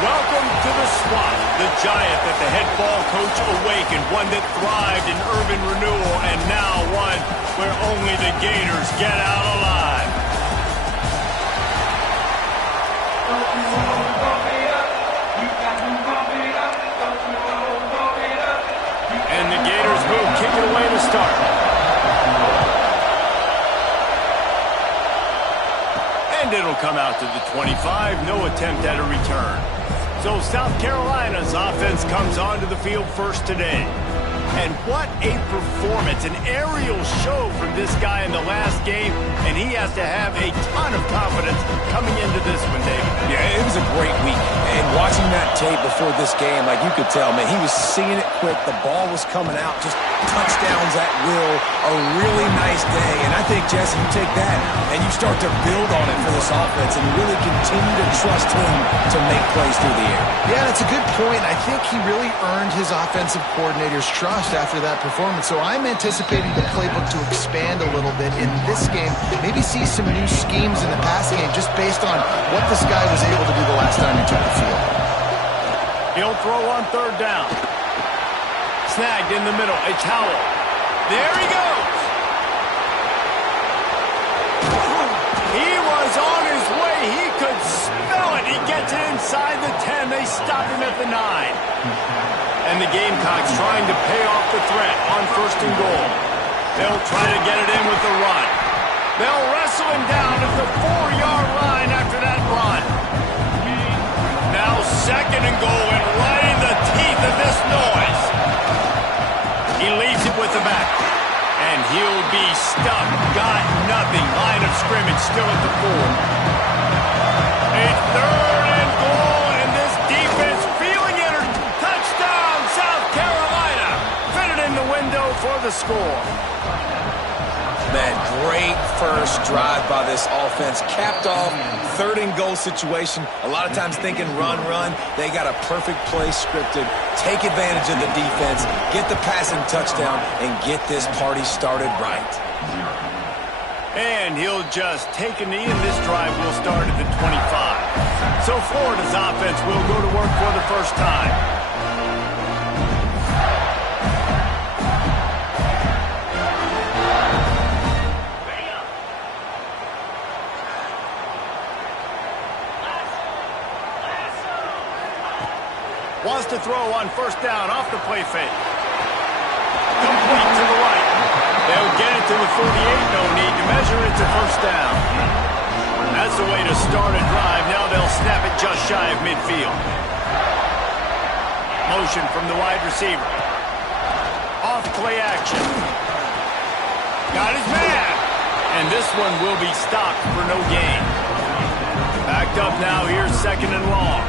Welcome to the Swamp, the giant that the head ball coach awakened, one that thrived in urban renewal, and now one where only the Gators get out alive. And the Gators move, kick it away to start. And it'll come out to the 25, no attempt at a return. So South Carolina's offense comes onto the field first today. And what a performance, an aerial show from this guy in the last game, and he has to have a ton of confidence coming into this one, David. Yeah, it was a great week. And watching that tape before this game, like you could tell, man, he was seeing it quick. The ball was coming out, just touchdowns at will. A really nice day. And I think, Jesse, you take that and you start to build on it for this offense and really continue to trust him to make plays through the air. Yeah, that's a good point. I think he really earned his offensive coordinator's trust after that performance. So I'm anticipating the playbook to expand a little bit in this game. Maybe see some new schemes in the pass game just based on what this guy was able to do the last time he took the field. He'll throw on third down. Snagged in the middle. It's Thwo. There he goes. He was on his way. He could smell it. He gets it inside the 10. They stop him at the 9. And the Gamecocks trying to pay off the threat on first and goal. They'll try to get it in with the run. They'll wrestle him down at the 4-yard line after that run. Now second and goal, and right in the teeth of this noise. He leaves it with the back. And he'll be stuck. Got nothing. Line of scrimmage still at the 4. A third and goal, and this defense feeling it. Touchdown, South Carolina. Fit it in the window for the score. Man, great first drive by this offense. Capped off, third and goal situation. A lot of times thinking run. They got a perfect play scripted. Take advantage of the defense, get the passing touchdown, and get this party started right. And he'll just take a knee, and this drive will start at the 25. So Florida's offense will go to work for the first time. Wants to throw on first down off the play fake. Complete to the right. They'll get it to the 48. No need to measure it to first down. That's the way to start a drive. Now they'll snap it just shy of midfield. Motion from the wide receiver. Off play action. Got his man. And this one will be stopped for no gain. Backed up now. Here's second and long.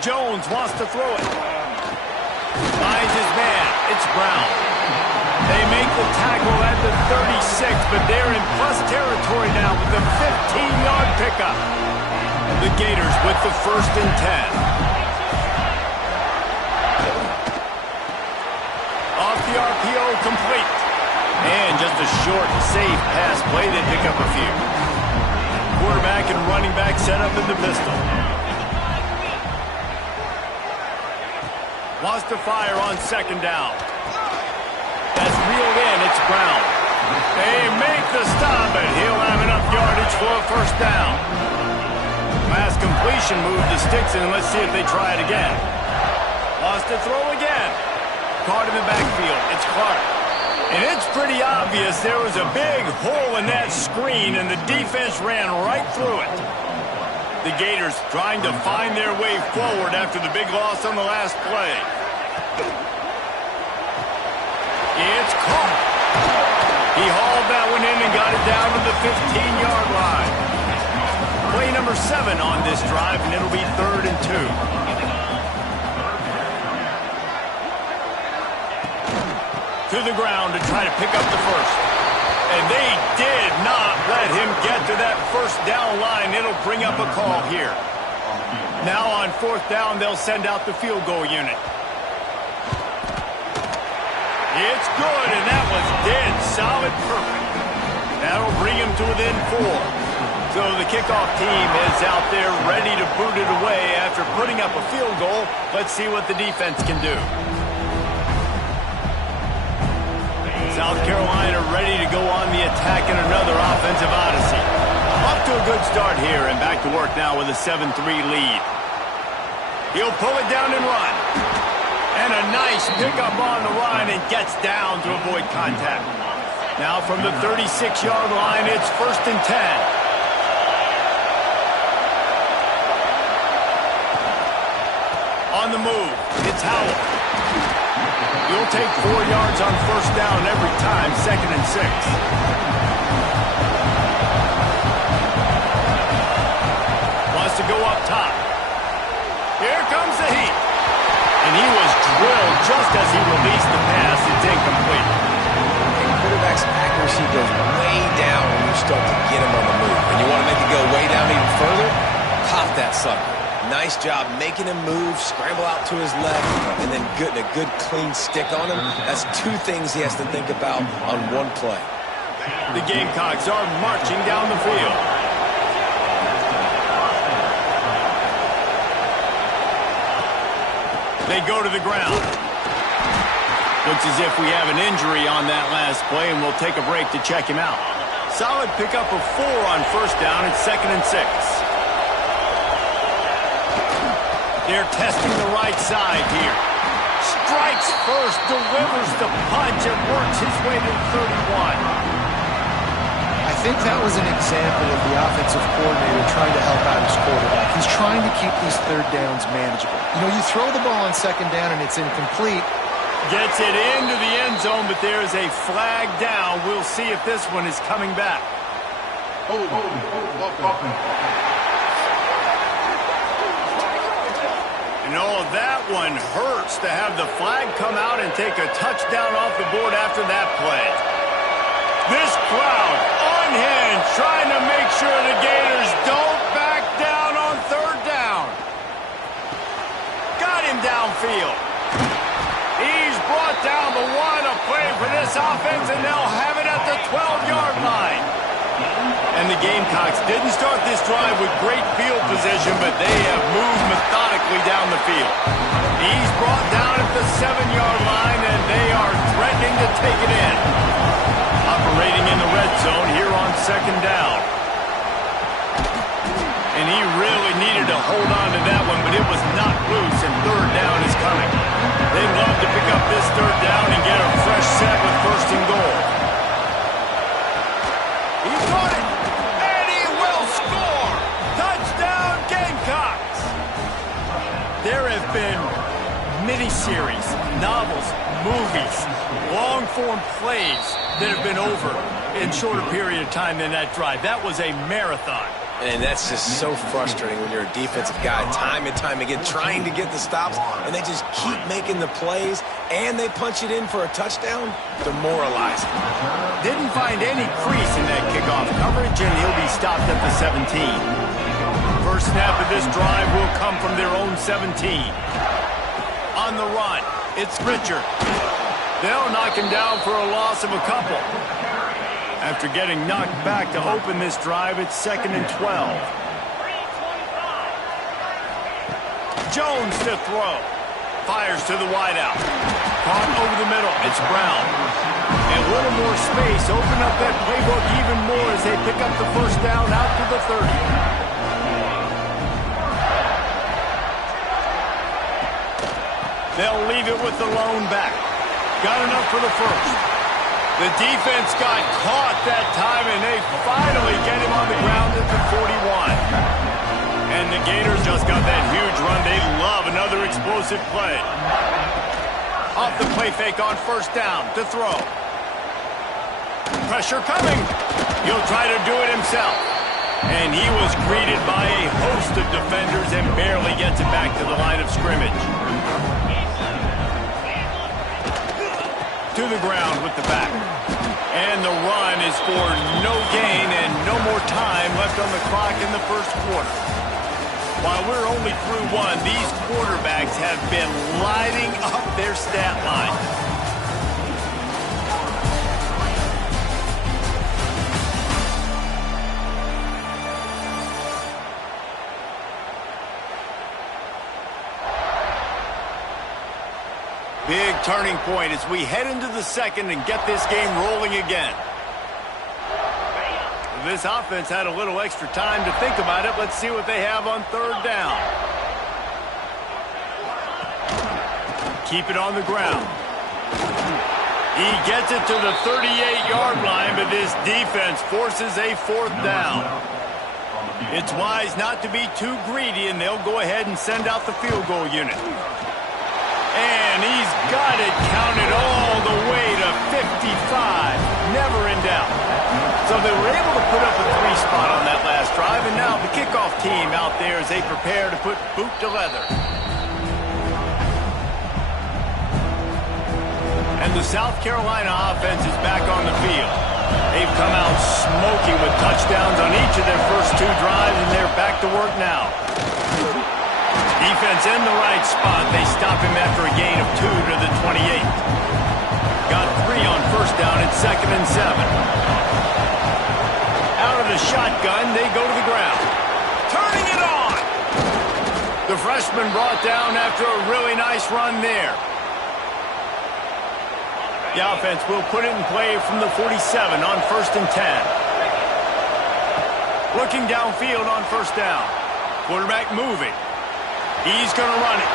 Jones wants to throw it. Finds his man. It's Brown. They make the tackle at the 36, but they're in plus territory now with the 15-yard pickup. The Gators with the first and 10. Off the RPO complete. And just a short, safe pass play. They pick up a few. Quarterback and running back set up in the pistol. Wants to fire on second down. That's reeled in. It's Brown. They make the stop, but he'll have enough yardage for a first down. Pass completion move to sticks, and let's see if they try it again. Wants to throw again. Caught in the backfield. It's Clark. And it's pretty obvious there was a big hole in that screen, and the defense ran right through it. The Gators trying to find their way forward after the big loss on the last play. It's caught. He hauled that one in and got it down to the 15-yard line. Play number 7 on this drive, and it'll be 3rd and 2. To the ground to try to pick up the first. And they did not let him get to that first down line. It'll bring up a call here. Now on 4th down, they'll send out the field goal unit. It's good, and that was dead solid perfect. That'll bring him to within 4. So the kickoff team is out there ready to boot it away after putting up a field goal. Let's see what the defense can do. South Carolina ready to go on the attack in another offensive odyssey. Off to a good start here and back to work now with a 7-3 lead. He'll pull it down and run. And a nice pickup on the run and gets down to avoid contact. Now from the 36-yard line, it's 1st and 10. On the move, it's Howell. He'll take 4 yards on 1st down every time, 2nd and 6. Wants to go up top. Here comes the heat. And he was drilled just as he released the pass. It's incomplete. And quarterback's accuracy goes way down when you start to get him on the move. And you want to make it go way down even further? Pop that sucker. Nice job making him move, scramble out to his left, and then getting a good clean stick on him. That's 2 things he has to think about on one play. The Gamecocks are marching down the field. They go to the ground. Looks as if we have an injury on that last play, and we'll take a break to check him out. Solid pickup of 4 on 1st down. It's 2nd and 6. They're testing the right side here. Strikes first, delivers the punch, and works his way to 31. I think that was an example of the offensive coordinator trying to help out his quarterback. He's trying to keep these 3rd downs manageable. You know, you throw the ball on 2nd down and it's incomplete. Gets it into the end zone, but there is a flag down. We'll see if this one is coming back. You know, that one hurts to have the flag come out and take a touchdown off the board after that play. This crowd unhinged, trying to make sure the Gators don't back down on 3rd down. Got him downfield. He's brought down the 1, a play for this offense, and they'll have it at the 12-yard line. And the Gamecocks didn't start this drive with great field position, but they have moved methodically down the field. He's brought down at the 7-yard line, and they are threatening to take it in. Operating in the red zone here on 2nd down. And he really needed to hold on to that one, but it was not loose, and 3rd down is coming. They'd love to pick up this 3rd down and get a fresh set with 1st and goal. He caught it, and he will score! Touchdown, Gamecocks! There have been miniseries, novels, movies, long-form plays that have been over in shorter period of time than that drive. That was a marathon. And that's just so frustrating when you're a defensive guy, time and time again, trying to get the stops, and they just keep making the plays, and they punch it in for a touchdown. Demoralizing. Didn't find any crease in that kickoff coverage, and he'll be stopped at the 17. First snap of this drive will come from their own 17. On the run, it's Richard. They'll knock him down for a loss of a couple. After getting knocked back to open this drive, it's 2nd and 12. Jones to throw. Fires to the wideout. Caught over the middle. It's Brown. And a little more space. Open up that playbook even more as they pick up the first down out to the 30. They'll leave it with the lone back. Got enough for the first. The defense got caught that time, and they finally get him on the ground at the 41. And the Gators just got that huge run. They love another explosive play. Off the play fake on first down to throw. Pressure coming. He'll try to do it himself. And he was greeted by a host of defenders and barely gets it back to the line of scrimmage. To the ground with the back. And the run is for no gain and no more time left on the clock in the first quarter. While we're only through one, these quarterbacks have been lighting up their stat line. Big turning point as we head into the second and get this game rolling again. This offense had a little extra time to think about it. Let's see what they have on third down. Keep it on the ground. He gets it to the 38-yard line, but this defense forces a fourth down. It's wise not to be too greedy, and they'll go ahead and send out the field goal unit. And he's got it counted all the way to 55. Never in doubt. So they were able to put up a 3 spot on that last drive, and now the kickoff team out there as they prepare to put boot to leather. And the South Carolina offense is back on the field. They've come out smoking with touchdowns on each of their first 2 drives, and they're back to work now. Defense in the right spot. They stop him after a gain of 2 to the 28. Got 3 on first down. It's 2nd and 7. Out of the shotgun, they go to the ground. Turning it on! The freshman brought down after a really nice run there. The offense will put it in play from the 47 on 1st and 10. Looking downfield on first down. Quarterback moving. He's going to run it.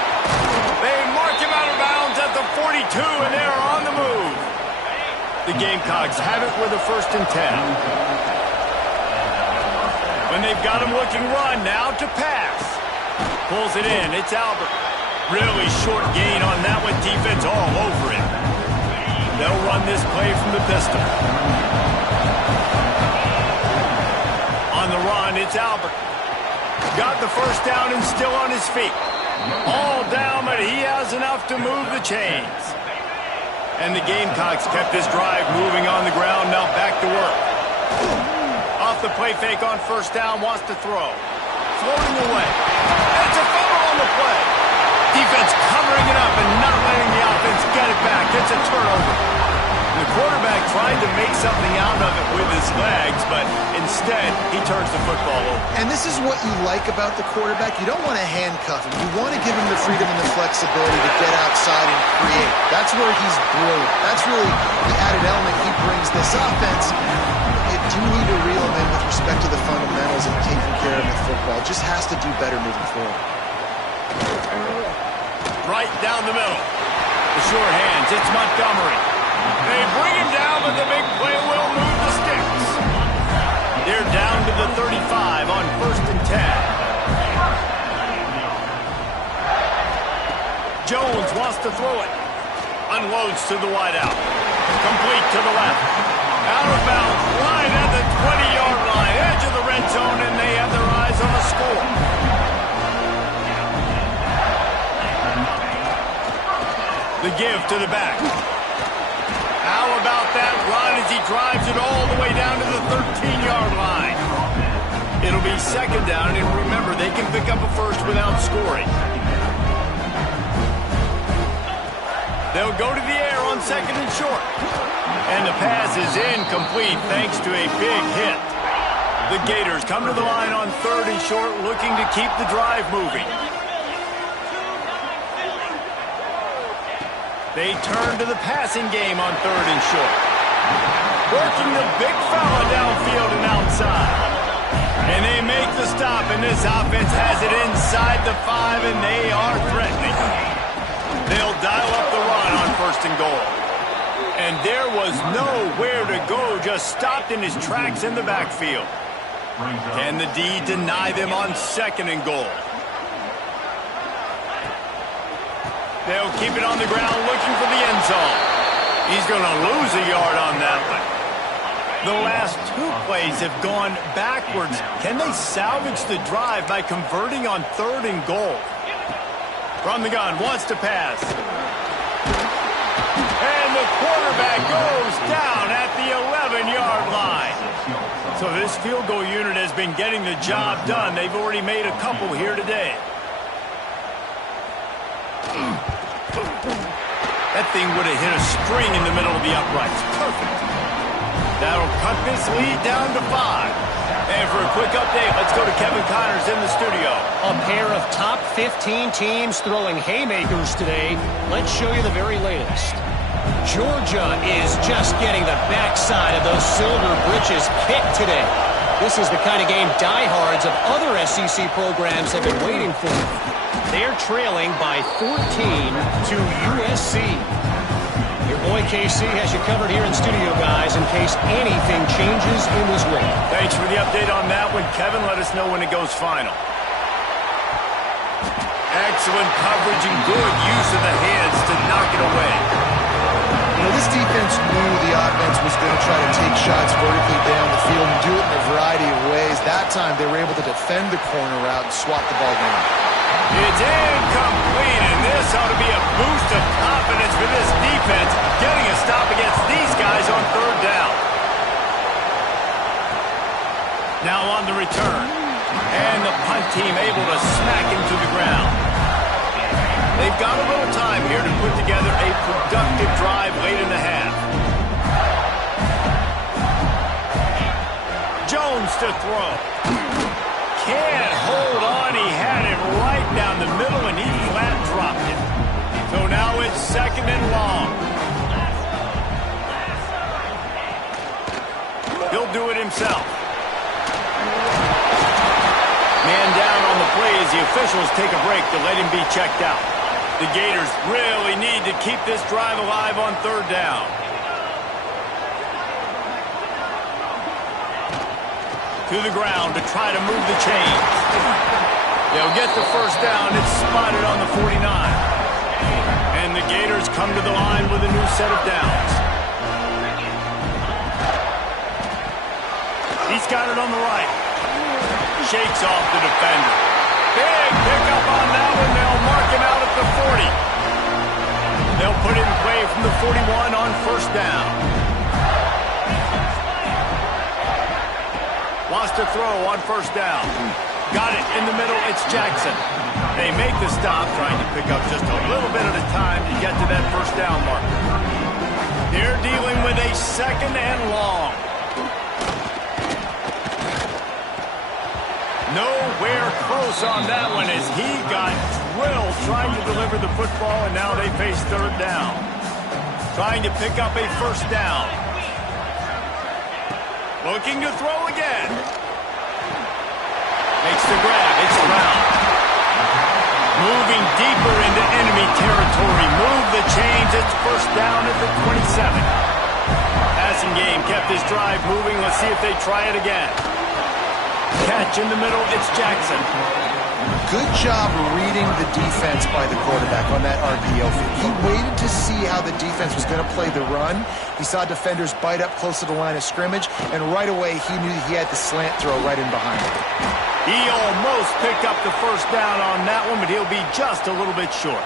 They mark him out of bounds at the 42, and they're on the move. The Gamecocks have it with a 1st and 10. When they've got him looking run, now to pass. Pulls it in. It's Albert. Really short gain on that one. Defense all over it. They'll run this play from the pistol. On the run, it's Albert. Got the first down and still on his feet. All down, but he has enough to move the chains. And the Gamecocks kept this drive moving on the ground, now back to work. Off the play fake on first down, wants to throw. Floating away. It's a fumble on the play. Defense covering it up and not letting the offense get it back. It's a turnover. The quarterback tried to make something out of it with his legs, but instead, he turns the football over. And this is what you like about the quarterback. You don't want to handcuff him. You want to give him the freedom and the flexibility to get outside and create. That's where he's brilliant. That's really the added element he brings this offense. You do need to reel him in with respect to the fundamentals and taking care of the football. Just has to do better moving forward. Right down the middle. The sure hands. It's Montgomery. They bring him down, but the big play will move the sticks. They're down to the 35 on 1st and 10. Jones wants to throw it. Unloads to the wideout. Complete to the left. Out of bounds, right at the 20-yard line. Edge of the red zone, and they have their eyes on the score. The give to the back. How about that run as he drives it all the way down to the 13-yard line? It'll be 2nd down, and remember, they can pick up a first without scoring. They'll go to the air on on second and short. And the pass is incomplete thanks to a big hit. The Gators come to the line on third and short, looking to keep the drive moving. They turn to the passing game on third and short. Working the big fella downfield and outside. And they make the stop, and this offense has it inside the 5, and they are threatening. They'll dial up the run on first and goal. And there was nowhere to go, just stopped in his tracks in the backfield. Can the D deny them on second and goal? They'll keep it on the ground looking for the end zone. He's going to lose a yard on that one. The last 2 plays have gone backwards. Can they salvage the drive by converting on third and goal? From the gun, wants to pass. And the quarterback goes down at the 11-yard line. So this field goal unit has been getting the job done. They've already made a couple here today. That thing would have hit a string in the middle of the uprights. Perfect. That'll cut this lead down to 5. And for a quick update, let's go to Kevin Connors in the studio. A pair of top 15 teams throwing haymakers today. Let's show you the very latest. Georgia is just getting the backside of those silver britches kicked today. This is the kind of game diehards of other SEC programs have been waiting for. They're trailing by 14 to USC. Your boy KC has you covered here in studio, guys, in case anything changes in this one. Thanks for the update on that one, Kevin. Let us know when it goes final. Excellent coverage and good use of the hands to knock it away. You know, this defense knew the offense was going to try to take shots vertically down the field and do it in a variety of ways. That time, they were able to defend the corner route and swat the ball down. It's incomplete, and this ought to be a boost of confidence for this defense, getting a stop against these guys on third down. Now on the return, and the punt team able to smack him to the ground. They've got a little time here to put together a productive drive late in the half. Jones to throw. Can't hold on. He had it right down the middle, and he flat dropped it. So now it's second and long. He'll do it himself. Man down on the play as the officials take a break to let him be checked out. The Gators really need to keep this drive alive on third down. To the ground to try to move the chains. They'll get the first down. It's spotted on the 49. And the Gators come to the line with a new set of downs. He's got it on the right. Shakes off the defender. Big pickup on that one. They'll mark him out at the 40. They'll put it in play from the 41 on first down. Wants to throw on first down. Got it in the middle. It's Jackson. They make the stop, trying to pick up just a little bit at a time to get to that first down marker. They're dealing with a second and long. Nowhere close on that one as he got drilled trying to deliver the football, and now they face third down. Trying to pick up a first down. Looking to throw again. Makes the grab. It's Brown. Moving deeper into enemy territory. Move the chains. It's first down at the 27. Passing game kept his drive moving. Let's see if they try it again. Catch in the middle. It's Jackson. Good job reading the defense by the quarterback on that RPO. He waited to see how the defense was going to play the run. He saw defenders bite up close to the line of scrimmage, and right away he knew he had the slant throw right in behind him. He almost picked up the first down on that one, but he'll be just a little bit short.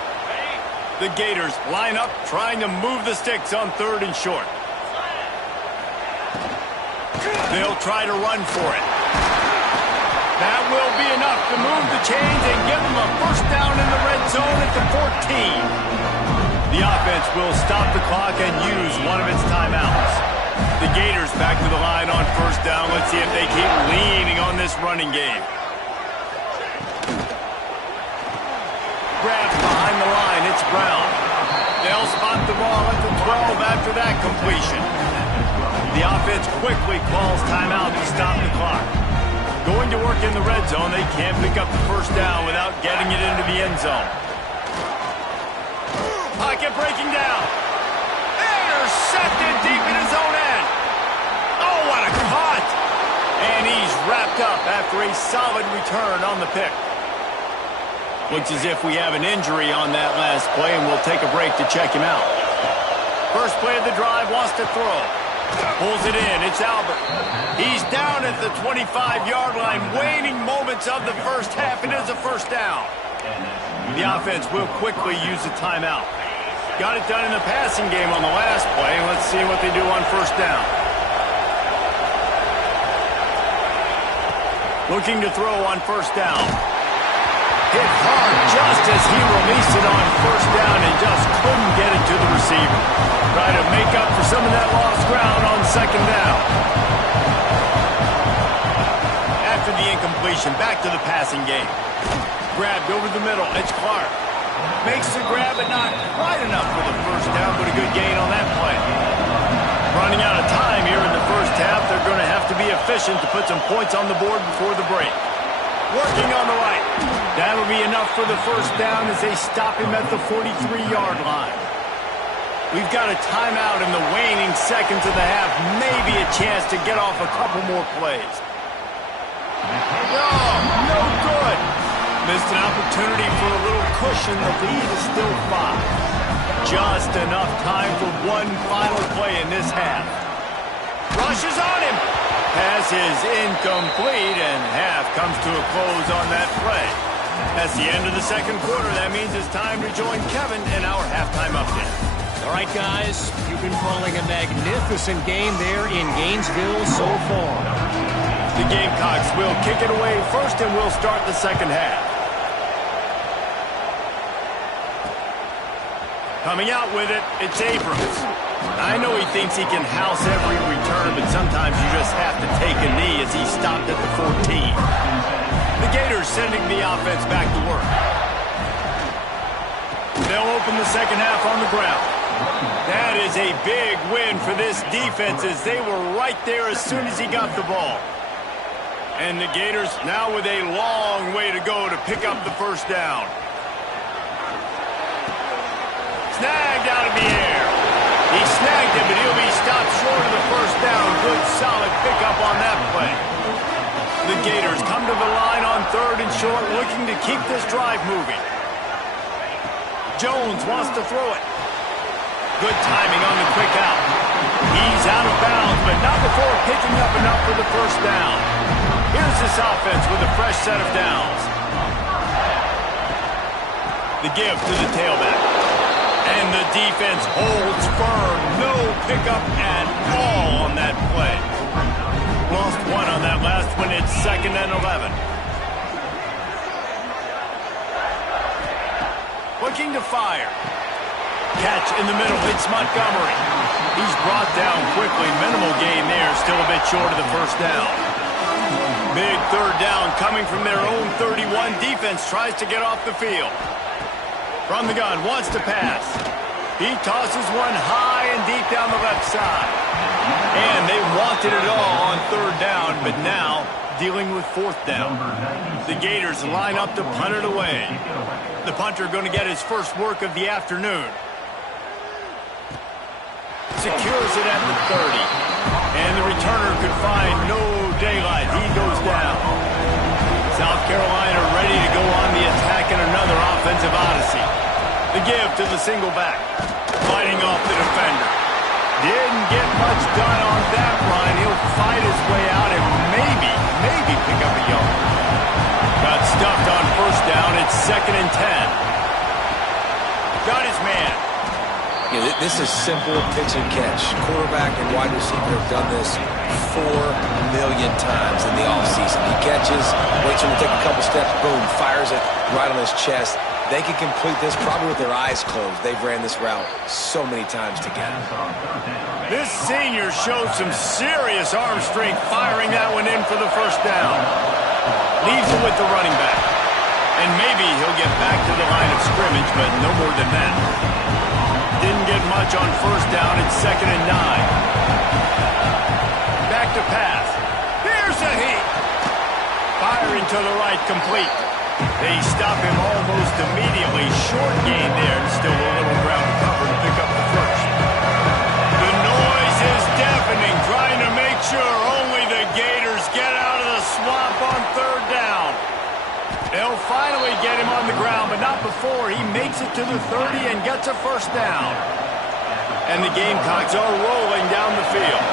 The Gators line up, trying to move the sticks on third and short. They'll try to run for it. That will be enough to move the chains and give them a first down in the red zone at the 14. The offense will stop the clock and use one of its timeouts. The Gators back to the line on first down. Let's see if they keep leaning on this running game. Grabs behind the line. It's Brown. They'll spot the ball at the 12 after that completion. The offense quickly calls timeout to stop the clock. Going to work in the red zone. They can't pick up the first down without getting it into the end zone. Pocket breaking down. Intercepted deep in his own end. Oh, what a cut. And he's wrapped up after a solid return on the pick. Looks as if we have an injury on that last play, and we'll take a break to check him out. First play of the drive, wants to throw. Pulls it in. It's Albert. He's down at the 25-yard line. Waning moments of the first half. It is a first down. The offense will quickly use a timeout. Got it done in the passing game on the last play. Let's see what they do on first down. Looking to throw on first down. Hit hard just as he released it on first down and just couldn't get it to the receiver. Try to make up for some of that lost ground on second down. After the incompletion, back to the passing game. Grabbed over the middle. It's Clark. Makes the grab, but not quite enough for the first down, but a good gain on that play. Running out of time here in the first half. They're going to have to be efficient to put some points on the board before the break. Working on the right. That'll be enough for the first down as they stop him at the 43-yard line. We've got a timeout in the waning seconds of the half. Maybe a chance to get off a couple more plays. No good. Missed an opportunity for a little cushion. The lead is still 5. Just enough time for one final play in this half. Rushes on him. Pass is incomplete, and half comes to a close on that play. That's the end of the second quarter. That means it's time to join Kevin in our halftime update. All right, guys, you've been calling a magnificent game there in Gainesville so far. The Gamecocks will kick it away first, and we'll start the second half. Coming out with it, it's Abrams. I know he thinks he can house every return, but sometimes you just have to take a knee as he stopped at the 14. The Gators sending the offense back to work. They'll open the second half on the ground. That is a big win for this defense as they were right there as soon as he got the ball. And the Gators now with a long way to go to pick up the first down. Snagged out of the air. He snagged it, but he'll be stopped short of the first down. Good, solid pickup on that play. The Gators come to the line on third and short, looking to keep this drive moving. Jones wants to throw it. Good timing on the quick out. He's out of bounds, but not before picking up enough for the first down. Here's this offense with a fresh set of downs. The give to the tailback. And the defense holds firm. No pickup at all on that play. Lost one on that last one. It's 2nd and 11. Looking to fire. Catch in the middle. It's Montgomery. He's brought down quickly. Minimal gain there. Still a bit short of the first down. Big third down coming from their own 31. Defense tries to get off the field. From the gun, wants to pass. He tosses one high and deep down the left side. And they wanted it all on third down, but now dealing with fourth down. The Gators line up to punt it away. The punter going to get his first work of the afternoon. Secures it at the 30. And the returner could find no daylight. He goes down. South Carolina ready to go on the attack in another offensive odyssey. The give to the single back. Fighting off the defender. Didn't get much done on that line. He'll fight his way out and maybe pick up a yard. Got stuffed on first down. It's 2nd and 10. Got his man. You know, this is simple pitch and catch. Quarterback and wide receiver have done this 4 million times in the offseason. He catches, waits for him to take a couple steps, boom, fires it right on his chest. They can complete this probably with their eyes closed. They've ran this route so many times together. This senior showed some serious arm strength firing that one in for the first down. Leaves it with the running back. And maybe he'll get back to the line of scrimmage, but no more than that. Didn't get much on first down. It's 2nd and 9. Back to pass. Here's a heat. Firing to the right, complete. They stop him almost immediately. Short gain there, and still a little ground to cover to pick up the first. The noise is deafening, trying to make sure only the Gators get out of the swamp on 3rd down. They'll finally get him on the ground, but not before he makes it to the 30 and gets a first down. And the Gamecocks are rolling down the field.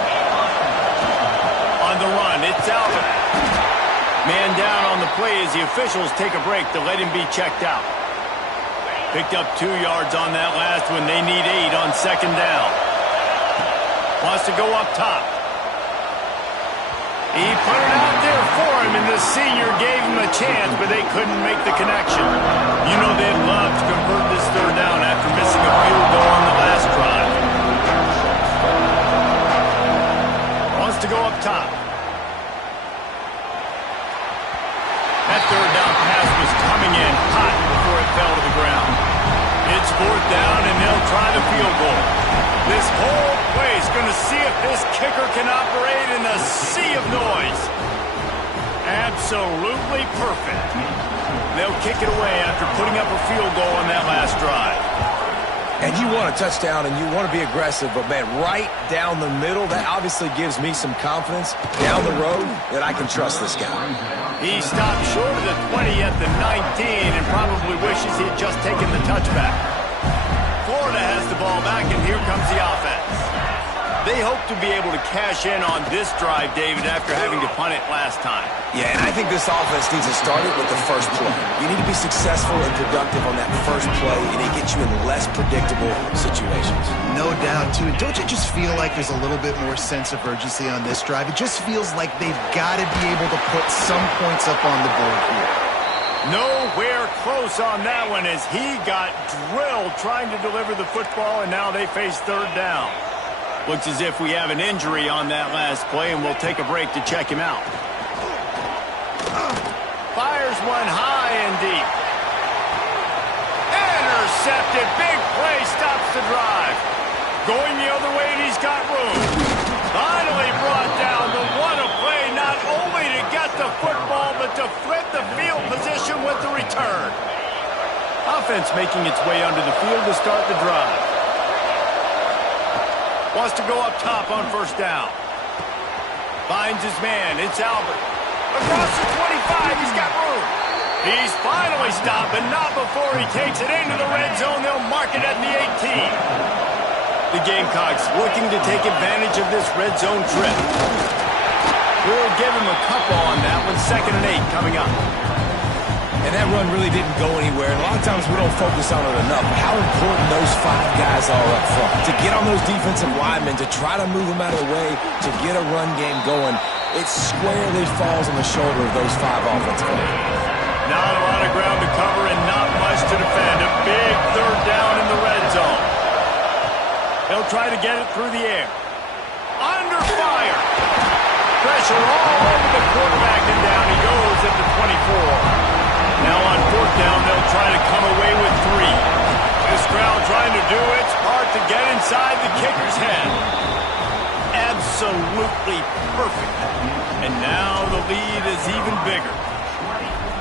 On the run, it's Albert. Man down on the play as the officials take a break to let him be checked out. Picked up 2 yards on that last one. They need 8 on 2nd down. Wants to go up top. He put it out there for him, and the senior gave him a chance, but they couldn't make the connection. You know they'd love to convert this 3rd down after missing a field goal on the last drive. Wants to go up top. That 3rd down pass was coming in hot before it fell to the ground. It's 4th down, and they'll try the field goal. This whole play is going to see if this kicker can operate in a sea of noise. Absolutely perfect. They'll kick it away after putting up a field goal on that last drive. And you want a touchdown, and you want to be aggressive, but, man, right down the middle, that obviously gives me some confidence down the road that I can trust this guy. He stopped short of the 20 at the 19 and probably wishes he had just taken the touchback. Florida has the ball back, and here comes the offense. They hope to be able to cash in on this drive, David, after having to punt it last time. Yeah, and I think this offense needs to start it with the first play. You need to be successful and productive on that first play, and it gets you in less predictable situations. No doubt, too. Don't you just feel like there's a little bit more sense of urgency on this drive? It just feels like they've got to be able to put some points up on the board here. Nowhere close on that one as he got drilled trying to deliver the football, and now they face 3rd down. Looks as if we have an injury on that last play, and we'll take a break to check him out. Fires one high and deep. Intercepted. Big play stops the drive. Going the other way, and he's got room. Finally brought down. The what a play, not only to get the football, but to flip the field position with the return. Offense making its way under the field to start the drive. Wants to go up top on 1st down. Finds his man. It's Albert. Across the 25. He's got room. He's finally stopped, but not before he takes it into the red zone. They'll mark it at the 18. The Gamecocks looking to take advantage of this red zone trip. We'll give him a couple on that one. 2nd and 8 coming up. And that run really didn't go anywhere. And a lot of times we don't focus on it enough. How important those 5 guys are up front. To get on those defensive linemen, to try to move them out of the way, to get a run game going, it squarely falls on the shoulder of those 5 offensive players. Not a lot of ground to cover and not much to defend. A big 3rd down in the red zone. They'll try to get it through the air. Under fire. Pressure all over the quarterback, and down he goes at the 24. Now on 4th down, they'll try to come away with 3. This crowd trying to do its part to get inside the kicker's head. Absolutely perfect. And now the lead is even bigger.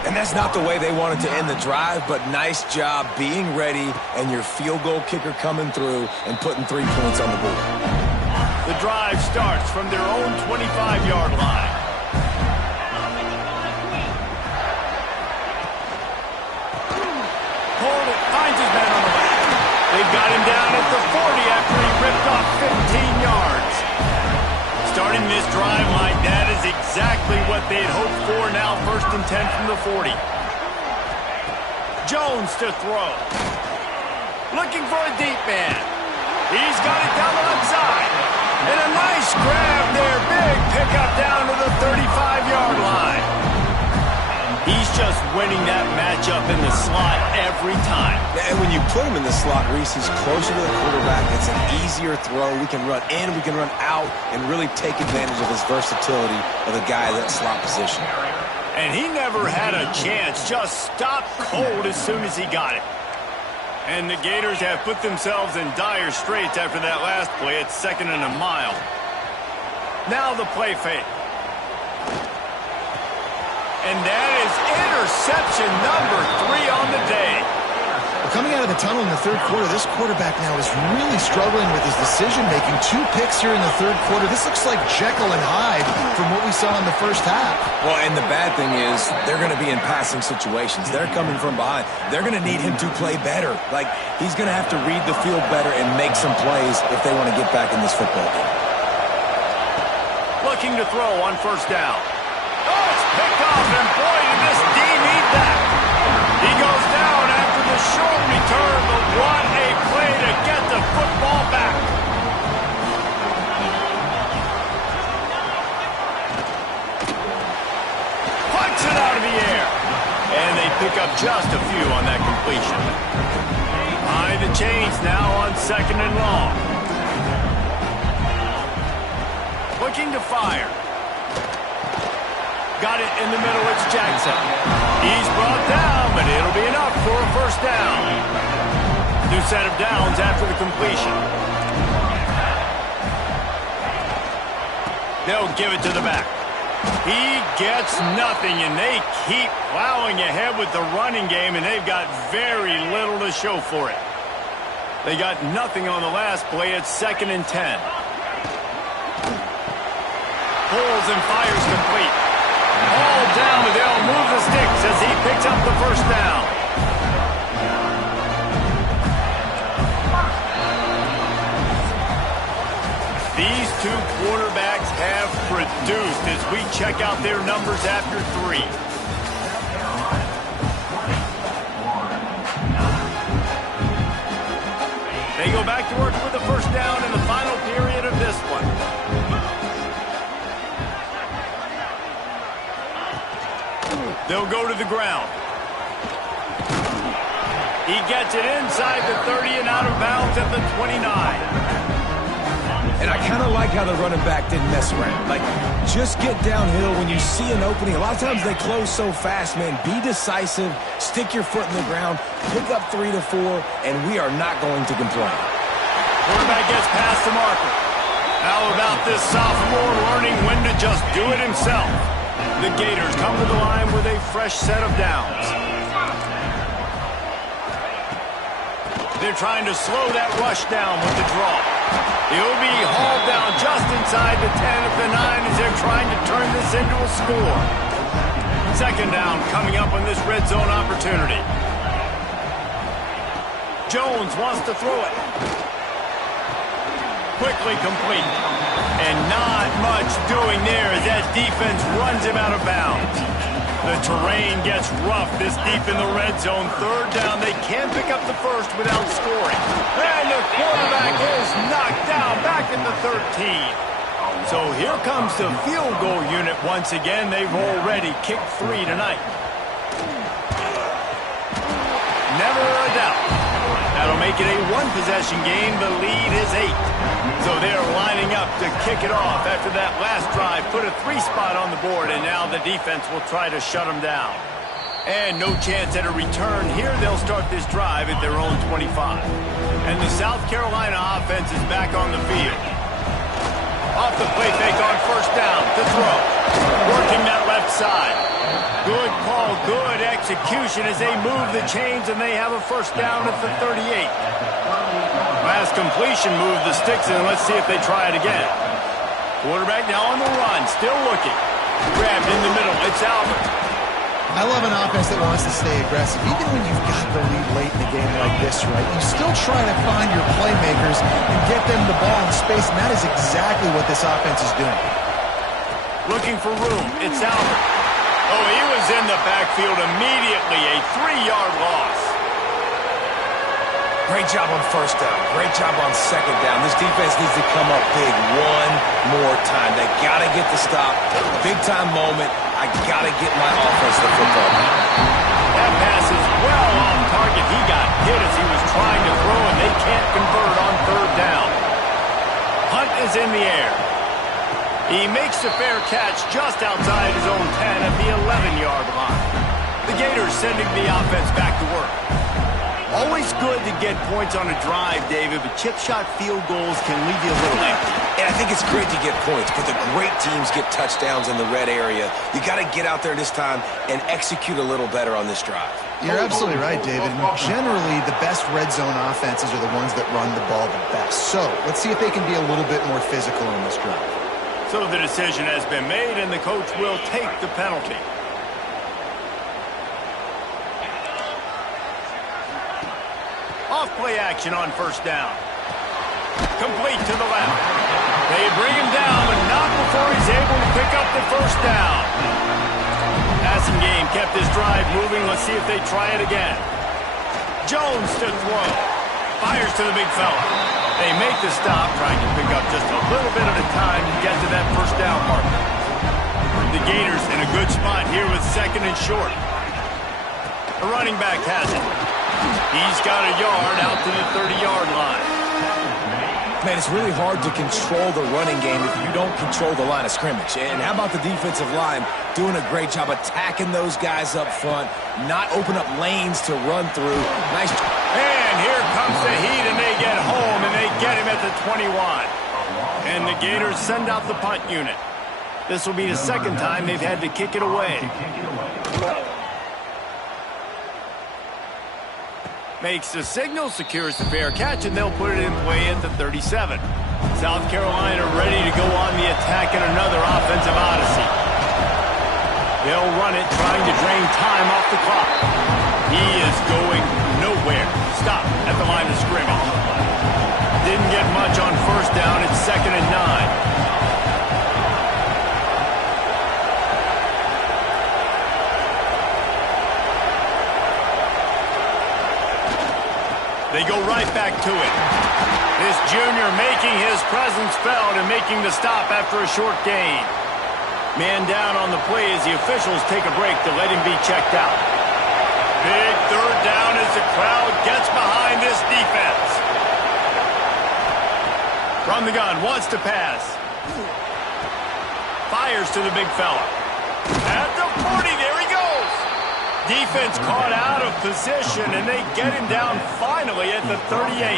And that's not the way they wanted to end the drive, but nice job being ready and your field goal kicker coming through and putting 3 points on the board. The drive starts from their own 25-yard line. Finds his man on the left. They've got him down at the 40 after he ripped off 15 yards. Starting this drive like that is exactly what they'd hoped for. Now 1st and 10 from the 40. Jones to throw. Looking for a deep man. He's got it down the left side. And a nice grab there. Big pickup down to the 35-yard line. He's just winning that matchup up in the slot every time. And when you put him in the slot, Reese, he's closer to the quarterback. It's an easier throw. We can run in, we can run out, and really take advantage of his versatility of the guy in that slot position. And he never had a chance. Just stopped cold as soon as he got it. And the Gators have put themselves in dire straits after that last play. It's 2nd and a mile. Now the play fake. And that is interception number 3 on the day. Well, coming out of the tunnel in the third quarter, this quarterback now is really struggling with his decision-making. 2 picks here in the third quarter. This looks like Jekyll and Hyde from what we saw in the first half. Well, and the bad thing is they're going to be in passing situations. They're coming from behind. They're going to need him to play better. Like, he's going to have to read the field better and make some plays if they want to get back in this football game. Looking to throw on first down. Oh, it's picked off, and boy, did this D need that. He goes down after the short return, but what a play to get the football back. Punts it out of the air. And they pick up just a few on that completion. Behind the chains now on 2nd and long. Looking to fire. Got it in the middle, it's Jackson. He's brought down, but it'll be enough for a first down. New set of downs after the completion. They'll give it to the back. He gets nothing, and they keep plowing ahead with the running game, and they've got very little to show for it. They got nothing on the last play. It's 2nd and 10. Pulls and fires complete. All down, but they'll move the sticks as he picks up the first down. These 2 quarterbacks have produced as we check out their numbers after 3. They go back to work with the first down in the final period of this one. They'll go to the ground. He gets it inside the 30 and out of bounds at the 29. And I kind of like how the running back didn't mess around. Like, just get downhill when you see an opening. A lot of times they close so fast, man. Be decisive, stick your foot in the ground, pick up 3 to 4, and we are not going to complain. Quarterback gets past the marker. How about this sophomore learning when to just do it himself? The Gators come to the line with a fresh set of downs. They're trying to slow that rush down with the draw. He'll be hauled down just inside the 10 at the 9 as they're trying to turn this into a score. 2nd down coming up on this red zone opportunity. Jones wants to throw it. Quickly complete. And not much doing there as that defense runs him out of bounds. The terrain gets rough this deep in the red zone. 3rd down, they can't pick up the first without scoring. And the quarterback is knocked down back at the 13. So here comes the field goal unit once again. They've already kicked 3 tonight. Never a doubt. That'll make it a 1-possession game. The lead is 8. So they're lining up to kick it off after that last drive. Put a 3 spot on the board, and now the defense will try to shut them down. And no chance at a return here. They'll start this drive at their own 25. And the South Carolina offense is back on the field. Off the play fake on first down to throw. Working that left side. Good call, good execution as they move the chains, and they have a first down at the 38. Last completion moved the sticks, and let's see if they try it again. Quarterback now on the run, still looking. Grabbed in the middle, it's Albert. I love an offense that wants to stay aggressive. Even when you've got the lead late in the game like this, right, you still try to find your playmakers and get them the ball in space, and that is exactly what this offense is doing. Looking for room, it's Albert. Oh, he was in the backfield immediately, a 3-yard loss. Great job on first down. Great job on 2nd down. This defense needs to come up big one more time. They got to get the stop. Big-time moment. I got to get my offense the football back. That pass is well off target. He got hit as he was trying to throw, and they can't convert on third down. Hunt is in the air. He makes the fair catch just outside his own 10 at the 11-yard line. The Gators sending the offense back to work. Always good to get points on a drive, David, but chip shot field goals can leave you a little empty. And I think it's great to get points, but the great teams get touchdowns in the red area. You got to get out there this time and execute a little better on this drive. You're absolutely right, David. Generally, the best red zone offenses are the ones that run the ball the best. So let's see if they can be a little bit more physical in this drive. So the decision has been made, and the coach will take the penalty. Off play action on first down. Complete to the left. They bring him down, but not before he's able to pick up the first down. Passing game kept his drive moving. Let's see if they try it again. Jones to throw. Fires to the big fella. They make the stop, trying to pick up just a little bit at a time to get to that first down marker. The Gators in a good spot here with second and short. The running back has it. He's got a yard out to the 30-yard line. Man, it's really hard to control the running game if you don't control the line of scrimmage. And how about the defensive line doing a great job attacking those guys up front, not open up lanes to run through. Nice. And here comes the heat, and they get home, and they get him at the 21. And the Gators send out the punt unit. This will be the second time they've had to kick it away. Makes the signal, secures the fair catch, and they'll put it in play at the 37. South Carolina ready to go on the attack in another offensive odyssey. They'll run it, trying to drain time off the clock. He is going nowhere. Stop at the line of scrimmage. Didn't get much on first down. It's 2nd and 9. They go right back to it. This junior making his presence felt and making the stop after a short gain. Man down on the play as the officials take a break to let him be checked out. Big third down as the crowd gets behind this defense. From the gun, wants to pass. Fires to the big fella. At the 40, there he goes. Defense caught out of position, and they get him down finally at the 38.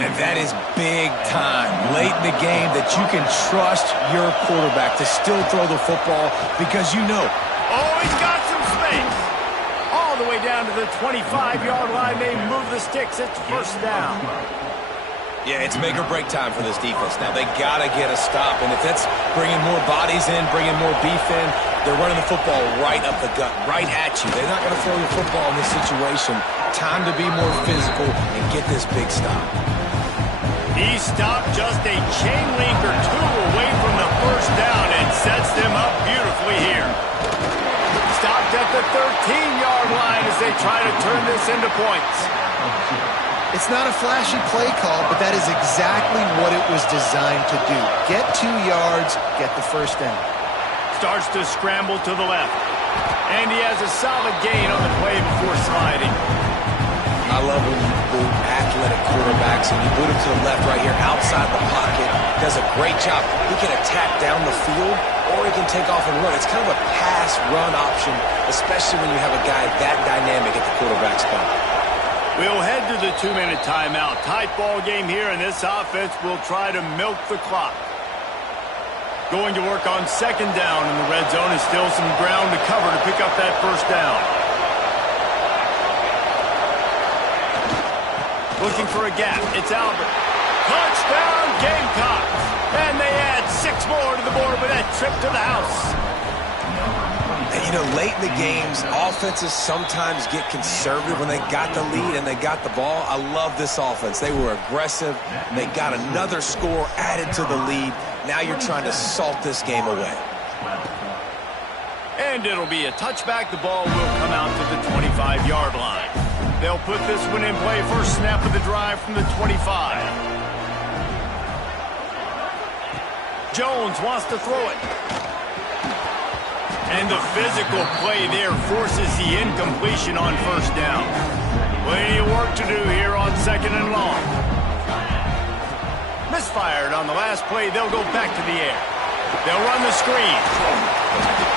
And that is big time late in the game that you can trust your quarterback to still throw the football because you know. Oh, he's got some space. All the way down to the 25-yard line. They move the sticks. It's first down. Yeah, it's make or break time for this defense. Now, they got to get a stop, and if that's bringing more bodies in, bringing more beef in, they're running the football right up the gut, right at you. They're not going to throw the football in this situation. Time to be more physical and get this big stop. He stopped just a chain link or two away from the first down and sets them up beautifully here. Stopped at the 13-yard line as they try to turn this into points. It's not a flashy play call, but that is exactly what it was designed to do. Get 2 yards, get the first down. Starts to scramble to the left. And he has a solid gain on the play before sliding. I love when you boot athletic quarterbacks and you boot him to the left right here outside the pocket. Does a great job. He can attack down the field or he can take off and run. It's kind of a pass-run option, especially when you have a guy that dynamic at the quarterback spot. We'll head to the 2-minute timeout. Tight ball game here, and this offense will try to milk the clock. Going to work on second down in the red zone, and still some ground to cover to pick up that first down. Looking for a gap. It's Albert. Touchdown, Gamecocks! And they add 6 more to the board with that trip to the house. And, you know, late in the games, offenses sometimes get conservative when they got the lead and they got the ball. I love this offense. They were aggressive. And they got another score added to the lead. Now you're trying to salt this game away. And it'll be a touchback. The ball will come out to the 25-yard line. They'll put this one in play. First snap of the drive from the 25. Jones wants to throw it. And the physical play there forces the incompletion on first down. Plenty of work to do here on 2nd and long. Misfired on the last play. They'll go back to the air. They'll run the screen.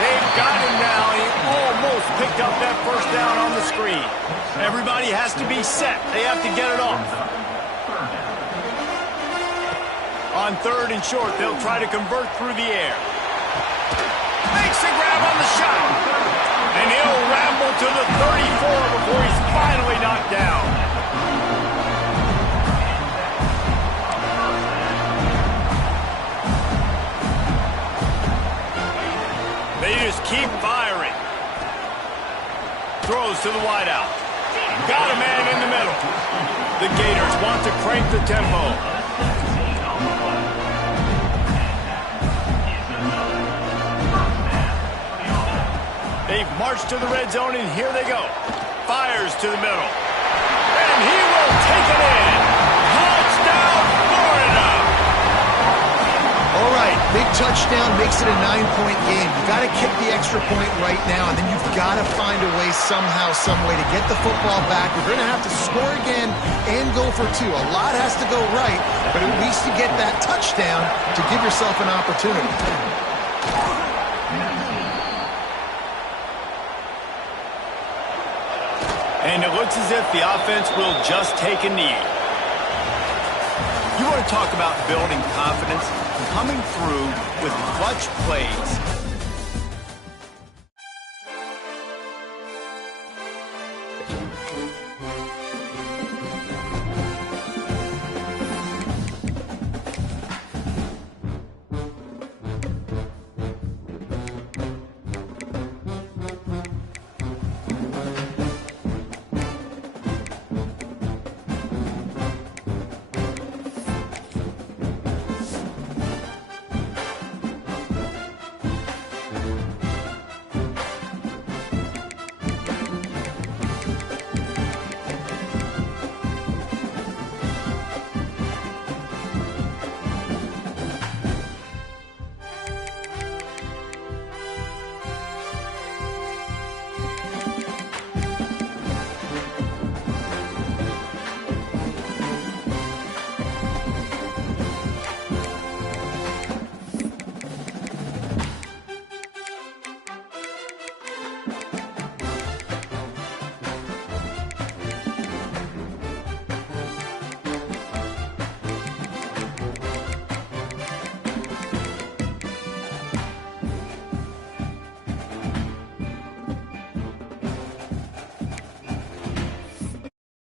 They've got him now. He almost picked up that first down on the screen. Everybody has to be set. They have to get it off. On 3rd and short, they'll try to convert through the air. Makes the grab on the shot. And he'll ramble to the 34 before he's finally knocked down. They just keep firing. Throws to the wideout. Got a man in the middle. The Gators want to crank the tempo. They've marched to the red zone, and here they go. Fires to the middle. And he will take it in. Touchdown, Florida! All right, big touchdown makes it a 9-point game. You've got to kick the extra point right now, and then you've got to find a way somehow, some way to get the football back. You're going to have to score again and go for 2. A lot has to go right, but at least you get that touchdown to give yourself an opportunity. And it looks as if the offense will just take a knee. You want to talk about building confidence? Coming through with clutch plays